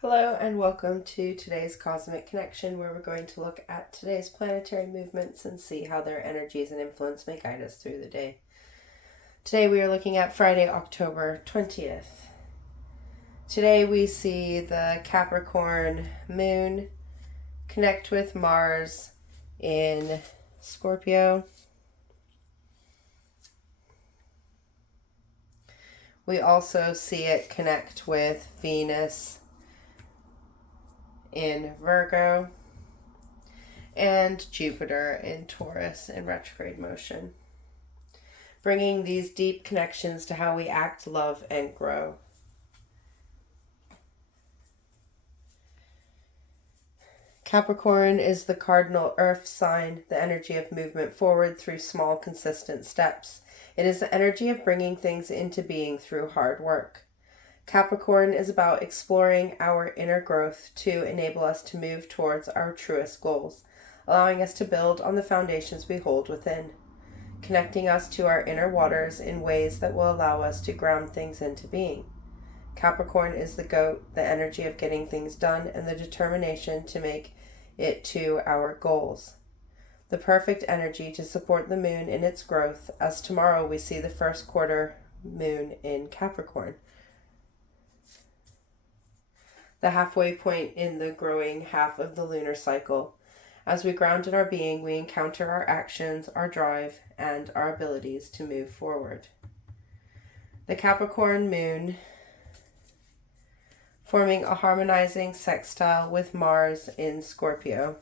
Hello and welcome to today's Cosmic Connection, where we're going to look at today's planetary movements and see how their energies and influence may guide us through the day. Today we are looking at Friday, October 20th. Today we see the Capricorn moon connect with Mars in Scorpio. We also see it connect with Venus in Virgo and Jupiter in Taurus in retrograde motion, bringing these deep connections to how we act, love, and grow. Capricorn is the cardinal earth sign, the energy of movement forward through small, consistent steps. It is the energy of bringing things into being through hard work. Capricorn is about exploring our inner growth to enable us to move towards our truest goals, allowing us to build on the foundations we hold within, connecting us to our inner waters in ways that will allow us to ground things into being. Capricorn is the goat, the energy of getting things done and the determination to make it to our goals. The perfect energy to support the moon in its growth, as tomorrow we see the first quarter moon in Capricorn, the halfway point in the growing half of the lunar cycle. As we ground in our being, we encounter our actions, our drive, and our abilities to move forward. The Capricorn moon forming a harmonizing sextile with Mars in Scorpio.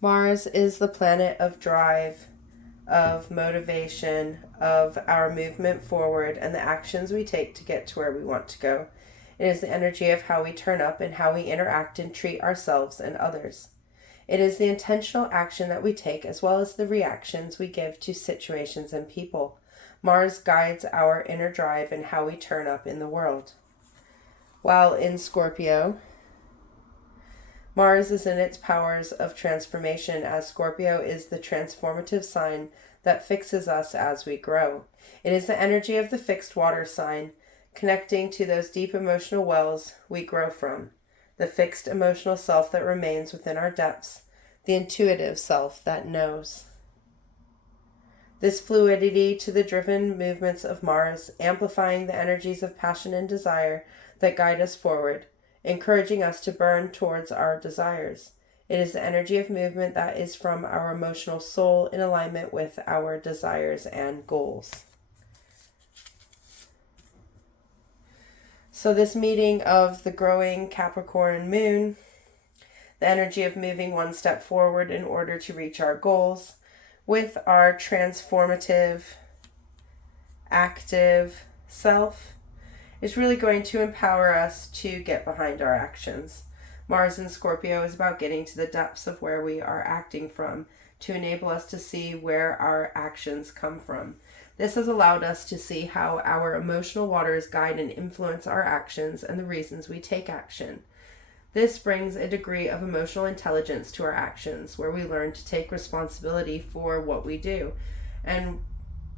Mars is the planet of drive, of motivation, of our movement forward and the actions we take to get to where we want to go. It is the energy of how we turn up and how we interact and treat ourselves and others. It is the intentional action that we take as well as the reactions we give to situations and people. Mars guides our inner drive and how we turn up in the world. While in Scorpio, Mars is in its powers of transformation, as Scorpio is the transformative sign that fixes us as we grow. It is the energy of the fixed water sign, connecting to those deep emotional wells we grow from, the fixed emotional self that remains within our depths, the intuitive self that knows. This fluidity to the driven movements of Mars, amplifying the energies of passion and desire that guide us forward, encouraging us to burn towards our desires. It is the energy of movement that is from our emotional soul in alignment with our desires and goals. So this meeting of the growing Capricorn moon, the energy of moving one step forward in order to reach our goals, with our transformative, active self, is really going to empower us to get behind our actions. Mars in Scorpio is about getting to the depths of where we are acting from to enable us to see where our actions come from. This has allowed us to see how our emotional waters guide and influence our actions and the reasons we take action. This brings a degree of emotional intelligence to our actions, where we learn to take responsibility for what we do and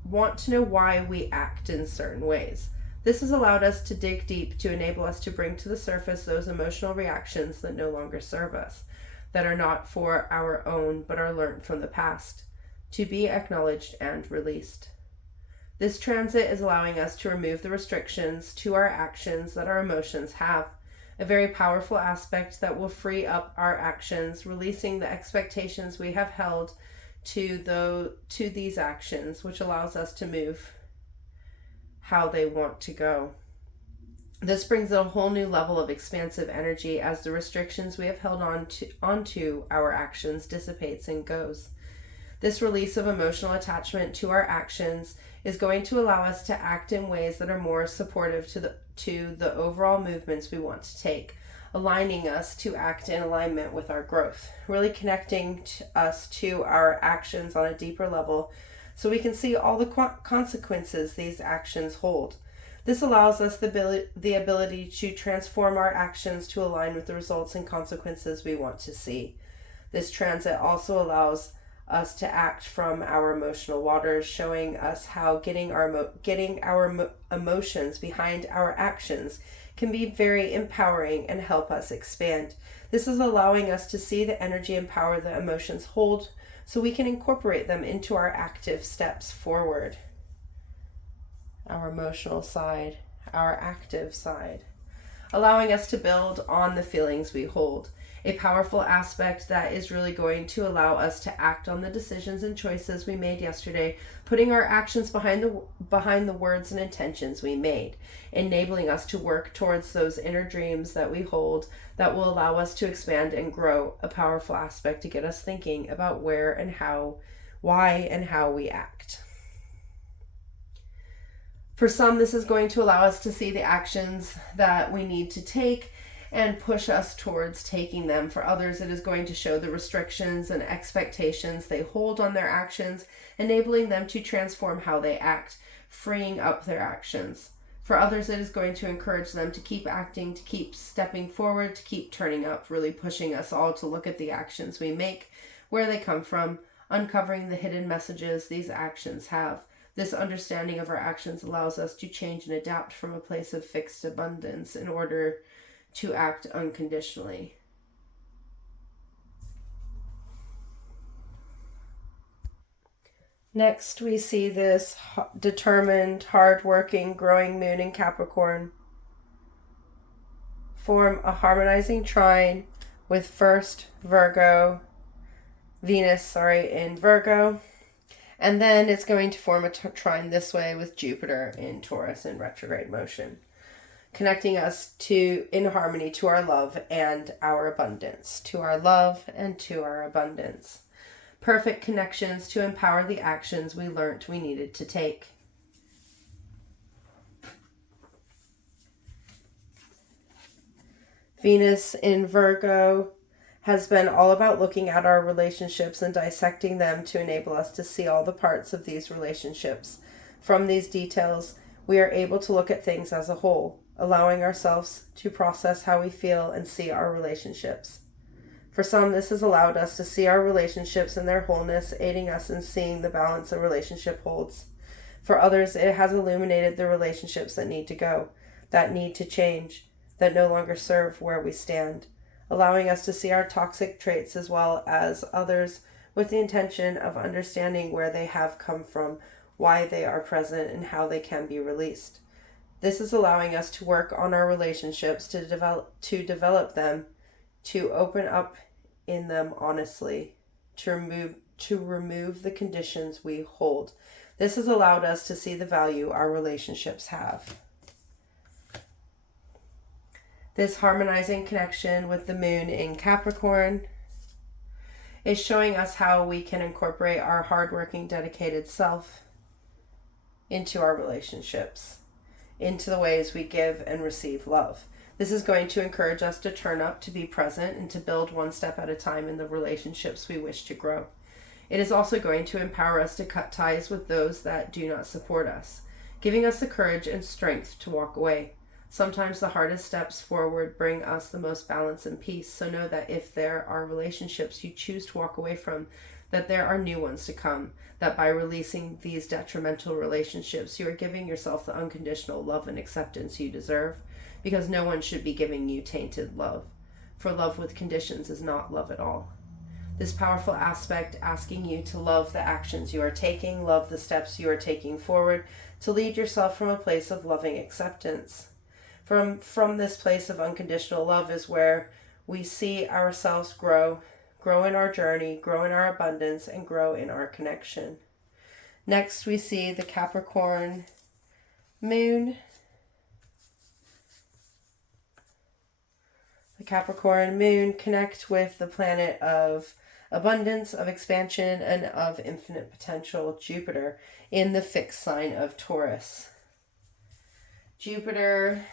want to know why we act in certain ways. This has allowed us to dig deep to enable us to bring to the surface those emotional reactions that no longer serve us, that are not for our own but are learned from the past, to be acknowledged and released. This transit is allowing us to remove the restrictions to our actions that our emotions have, a very powerful aspect that will free up our actions, releasing the expectations we have held to these actions, which allows us to move how they want to go. This brings a whole new level of expansive energy as the restrictions we have held onto our actions dissipates and goes. This release of emotional attachment to our actions is going to allow us to act in ways that are more supportive to the overall movements we want to take, aligning us to act in alignment with our growth, really connecting us to our actions on a deeper level so we can see all the consequences these actions hold. This allows us the ability to transform our actions to align with the results and consequences we want to see. This transit also allows us to act from our emotional waters, showing us how getting our emotions behind our actions can be very empowering and help us expand. This is allowing us to see the energy and power that emotions hold so we can incorporate them into our active steps forward. Our emotional side, our active side, allowing us to build on the feelings we hold. A powerful aspect that is really going to allow us to act on the decisions and choices we made yesterday, putting our actions behind the words and intentions we made, enabling us to work towards those inner dreams that we hold that will allow us to expand and grow. A powerful aspect to get us thinking about where and how, why and how we act. For some, this is going to allow us to see the actions that we need to take and push us towards taking them. For others, it is going to show the restrictions and expectations they hold on their actions, enabling them to transform how they act, freeing up their actions. For others, it is going to encourage them to keep acting, to keep stepping forward, to keep turning up, really pushing us all to look at the actions we make, where they come from, uncovering the hidden messages these actions have. This understanding of our actions allows us to change and adapt from a place of fixed abundance in order to act unconditionally. Next, we see this determined, hard-working, growing moon in Capricorn form a harmonizing trine with Venus in Virgo. And then it's going to form a trine this way with Jupiter in Taurus in retrograde motion, connecting us in harmony to our love and our abundance, to our love and to our abundance. Perfect connections to empower the actions we learned we needed to take. Venus in Virgo has been all about looking at our relationships and dissecting them to enable us to see all the parts of these relationships. From these details, we are able to look at things as a whole, allowing ourselves to process how we feel and see our relationships. For some, this has allowed us to see our relationships in their wholeness, aiding us in seeing the balance a relationship holds. For others, it has illuminated the relationships that need to go, that need to change, that no longer serve where we stand, allowing us to see our toxic traits as well as others with the intention of understanding where they have come from, why they are present, and how they can be released. This is allowing us to work on our relationships, to develop them, to open up in them honestly, to remove the conditions we hold. This has allowed us to see the value our relationships have. This harmonizing connection with the moon in Capricorn is showing us how we can incorporate our hardworking, dedicated self into our relationships, into the ways we give and receive love. This is going to encourage us to turn up, to be present, and to build one step at a time in the relationships we wish to grow. It is also going to empower us to cut ties with those that do not support us, giving us the courage and strength to walk away. Sometimes the hardest steps forward bring us the most balance and peace, so know that if there are relationships you choose to walk away from, that there are new ones to come, that by releasing these detrimental relationships, you are giving yourself the unconditional love and acceptance you deserve, because no one should be giving you tainted love. For love with conditions is not love at all. This powerful aspect asking you to love the actions you are taking, love the steps you are taking forward, to lead yourself from a place of loving acceptance. From this place of unconditional love is where we see ourselves grow in our journey, grow in our abundance, and grow in our connection. Next, we see the Capricorn moon. The Capricorn moon connect with the planet of abundance, of expansion, and of infinite potential, Jupiter, in the fixed sign of Taurus. Jupiter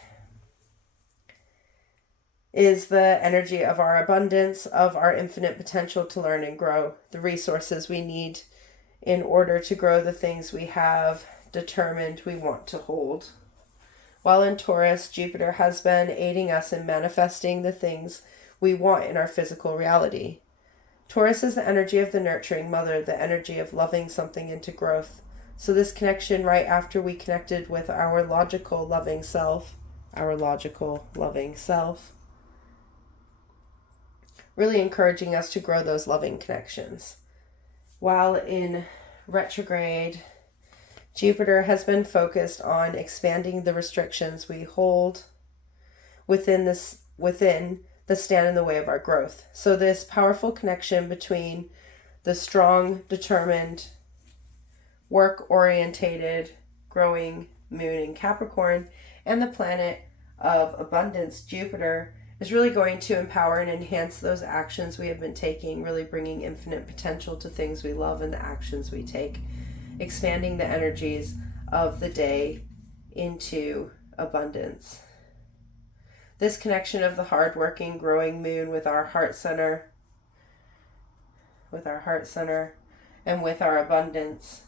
is the energy of our abundance, of our infinite potential to learn and grow, the resources we need in order to grow the things we have determined we want to hold. While in Taurus, Jupiter has been aiding us in manifesting the things we want in our physical reality. Taurus is the energy of the nurturing mother, the energy of loving something into growth. So this connection right after we connected with our logical, loving self, really encouraging us to grow those loving connections. While in retrograde, Jupiter has been focused on expanding the restrictions we hold within that stand in the way of our growth. So this powerful connection between the strong, determined, work-orientated, growing moon in Capricorn and the planet of abundance, Jupiter, is really going to empower and enhance those actions we have been taking, really bringing infinite potential to things we love and the actions we take, expanding the energies of the day into abundance. This connection of the hardworking, growing moon with our heart center, and with our abundance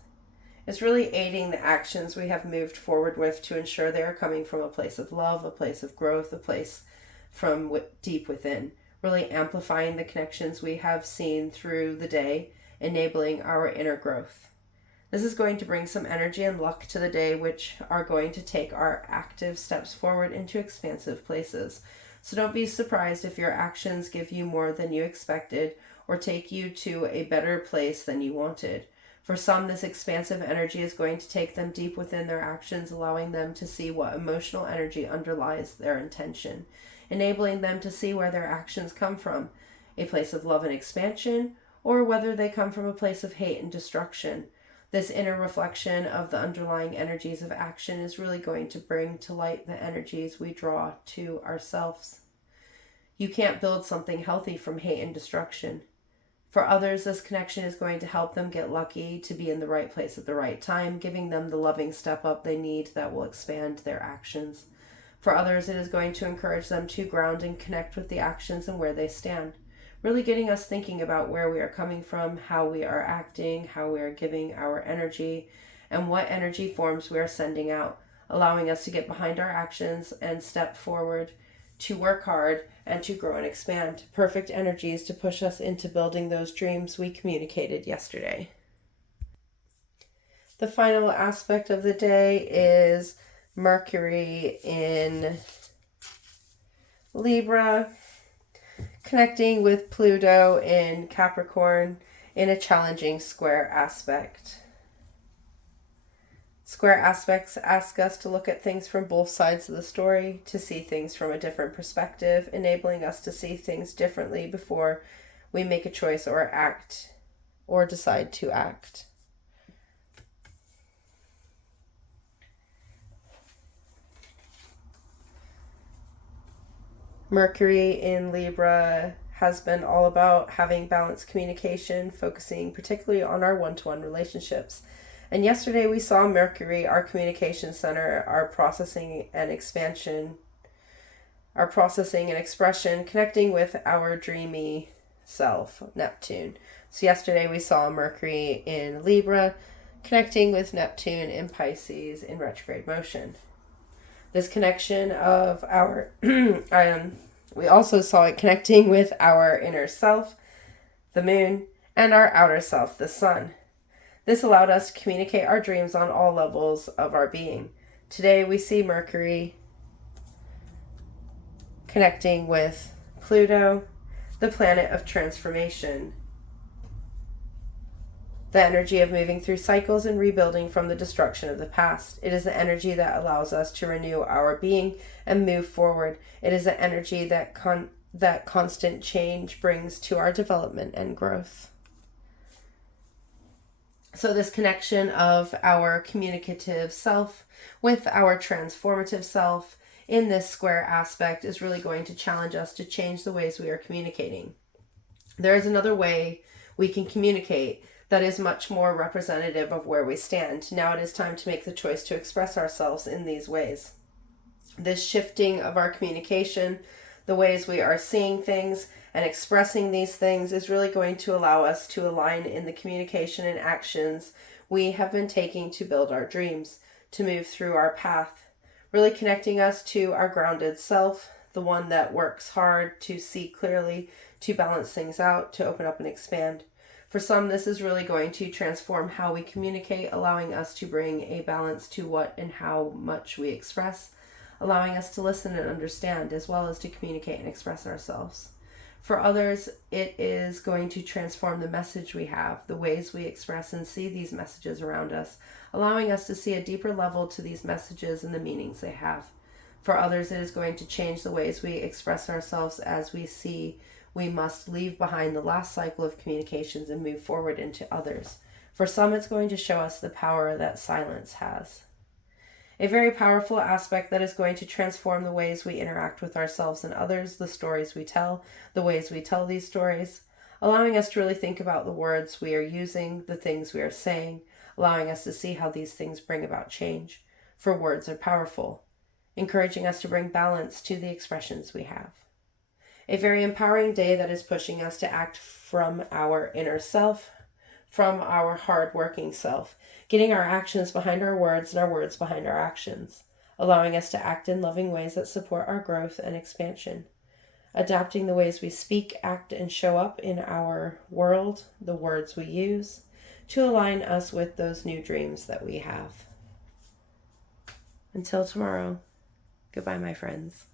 is really aiding the actions we have moved forward with to ensure they are coming from a place of love, a place of growth, a place from deep within, really amplifying the connections we have seen through the day, enabling our inner growth. This is going to bring some energy and luck to the day, which are going to take our active steps forward into expansive places. So don't be surprised if your actions give you more than you expected or take you to a better place than you wanted. For some, this expansive energy is going to take them deep within their actions, allowing them to see what emotional energy underlies their intention, enabling them to see where their actions come from, a place of love and expansion, or whether they come from a place of hate and destruction. This inner reflection of the underlying energies of action is really going to bring to light the energies we draw to ourselves. You can't build something healthy from hate and destruction. For others, this connection is going to help them get lucky to be in the right place at the right time, giving them the loving step up they need that will expand their actions. For others, it is going to encourage them to ground and connect with the actions and where they stand, really getting us thinking about where we are coming from, how we are acting, how we are giving our energy, and what energy forms we are sending out, allowing us to get behind our actions and step forward to work hard and to grow and expand. Perfect energies to push us into building those dreams we communicated yesterday. The final aspect of the day is Mercury in Libra, connecting with Pluto in Capricorn in a challenging square aspect. Square aspects ask us to look at things from both sides of the story, to see things from a different perspective, enabling us to see things differently before we make a choice or act or decide to act. Mercury in Libra has been all about having balanced communication, focusing particularly on our one-to-one relationships. And yesterday we saw Mercury, our communication center, our processing and expression, connecting with our dreamy self, Neptune. So yesterday we saw Mercury in Libra, connecting with Neptune in Pisces in retrograde motion. This connection of our, we also saw it connecting with our inner self, the moon, and our outer self, the sun. This allowed us to communicate our dreams on all levels of our being. Today we see Mercury connecting with Pluto, the planet of transformation, the energy of moving through cycles and rebuilding from the destruction of the past. It is the energy that allows us to renew our being and move forward. It is the energy that constant change brings to our development and growth. So this connection of our communicative self with our transformative self in this square aspect is really going to challenge us to change the ways we are communicating. There is another way we can communicate that is much more representative of where we stand. Now it is time to make the choice to express ourselves in these ways. This shifting of our communication, the ways we are seeing things and expressing these things, is really going to allow us to align in the communication and actions we have been taking to build our dreams, to move through our path, really connecting us to our grounded self, the one that works hard to see clearly, to balance things out, to open up and expand. For some, this is really going to transform how we communicate, allowing us to bring a balance to what and how much we express, allowing us to listen and understand, as well as to communicate and express ourselves. For others, it is going to transform the message we have, the ways we express and see these messages around us, allowing us to see a deeper level to these messages and the meanings they have. For others, it is going to change the ways we express ourselves as we see we must leave behind the last cycle of communications and move forward into others. For some, it's going to show us the power that silence has. A very powerful aspect that is going to transform the ways we interact with ourselves and others, the stories we tell, the ways we tell these stories, allowing us to really think about the words we are using, the things we are saying, allowing us to see how these things bring about change. For words are powerful, encouraging us to bring balance to the expressions we have. A very empowering day that is pushing us to act from our inner self, from our hard-working self, getting our actions behind our words and our words behind our actions, allowing us to act in loving ways that support our growth and expansion, adapting the ways we speak, act, and show up in our world, the words we use, to align us with those new dreams that we have. Until tomorrow, goodbye, my friends.